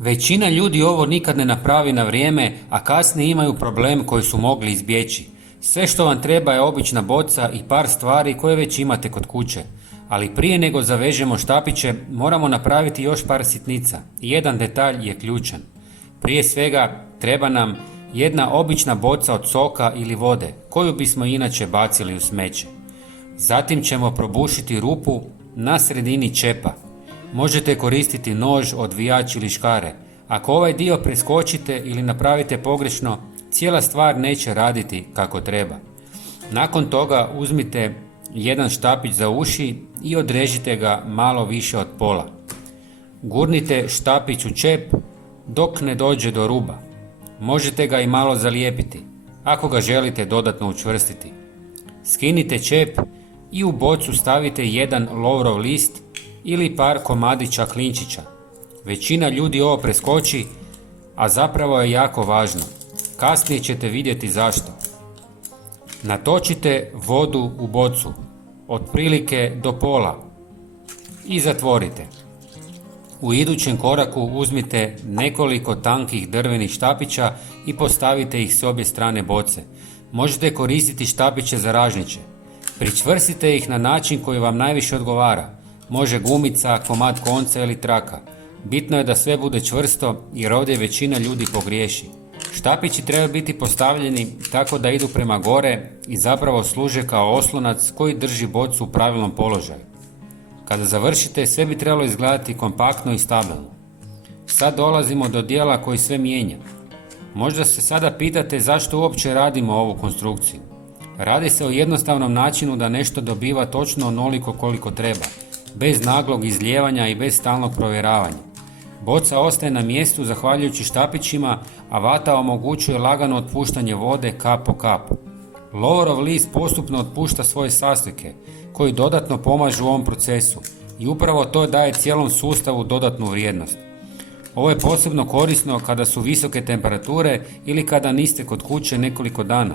Većina ljudi ovo nikad ne napravi na vrijeme, a kasnije imaju problem koji su mogli izbjeći. Sve što vam treba je obična boca i par stvari koje već imate kod kuće. Ali prije nego zavežemo štapiće, moramo napraviti još par sitnica. Jedan detalj je ključan. Prije svega treba nam jedna obična boca od soka ili vode, koju bismo inače bacili u smeće. Zatim ćemo probušiti rupu na sredini čepa. Možete koristiti nož, odvijač ili škare. Ako ovaj dio preskočite ili napravite pogrešno, cijela stvar neće raditi kako treba. Nakon toga uzmite jedan štapić za uši i odrežite ga malo više od pola. Gurnite štapić u čep dok ne dođe do ruba. Možete ga i malo zalijepiti, ako ga želite dodatno učvrstiti. Skinite čep i u bocu stavite jedan lovrov list ili par komadića klinčića. Većina ljudi ovo preskoči, a zapravo je jako važno. Kasnije ćete vidjeti zašto. Natočite vodu u bocu, otprilike do pola, i zatvorite. U idućem koraku uzmite nekoliko tankih drvenih štapića i postavite ih s obje strane boce. Možete koristiti štapiće za ražnjiće. Pričvrstite ih na način koji vam najviše odgovara. Može gumica, komad konca ili traka. Bitno je da sve bude čvrsto jer ovdje većina ljudi pogriješi. Štapići trebaju biti postavljeni tako da idu prema gore i zapravo služe kao oslonac koji drži bocu u pravilnom položaju. Kada završite, sve bi trebalo izgledati kompaktno i stabilno. Sad dolazimo do dijela koji sve mijenja. Možda se sada pitate zašto uopće radimo ovu konstrukciju. Radi se o jednostavnom načinu da nešto dobiva točno onoliko koliko treba, bez naglog izlijevanja i bez stalnog provjeravanja. Boca ostaje na mjestu zahvaljujući štapićima, a vata omogućuje lagano otpuštanje vode kap po kap. Lovorov list postupno otpušta svoje sastojke, koji dodatno pomažu u ovom procesu i upravo to daje cijelom sustavu dodatnu vrijednost. Ovo je posebno korisno kada su visoke temperature ili kada niste kod kuće nekoliko dana.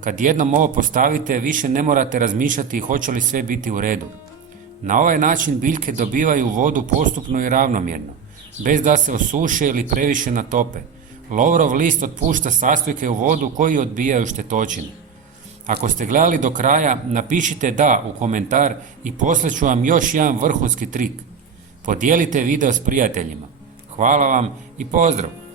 Kad jednom ovo postavite, više ne morate razmišljati hoće li sve biti u redu. Na ovaj način biljke dobivaju vodu postupno i ravnomjerno, bez da se osuše ili previše natope. Lovorov list otpušta sastojke u vodu koji odbijaju štetočine. Ako ste gledali do kraja, napišite da u komentar i poslat ću vam još jedan vrhunski trik. Podijelite video s prijateljima. Hvala vam i pozdrav!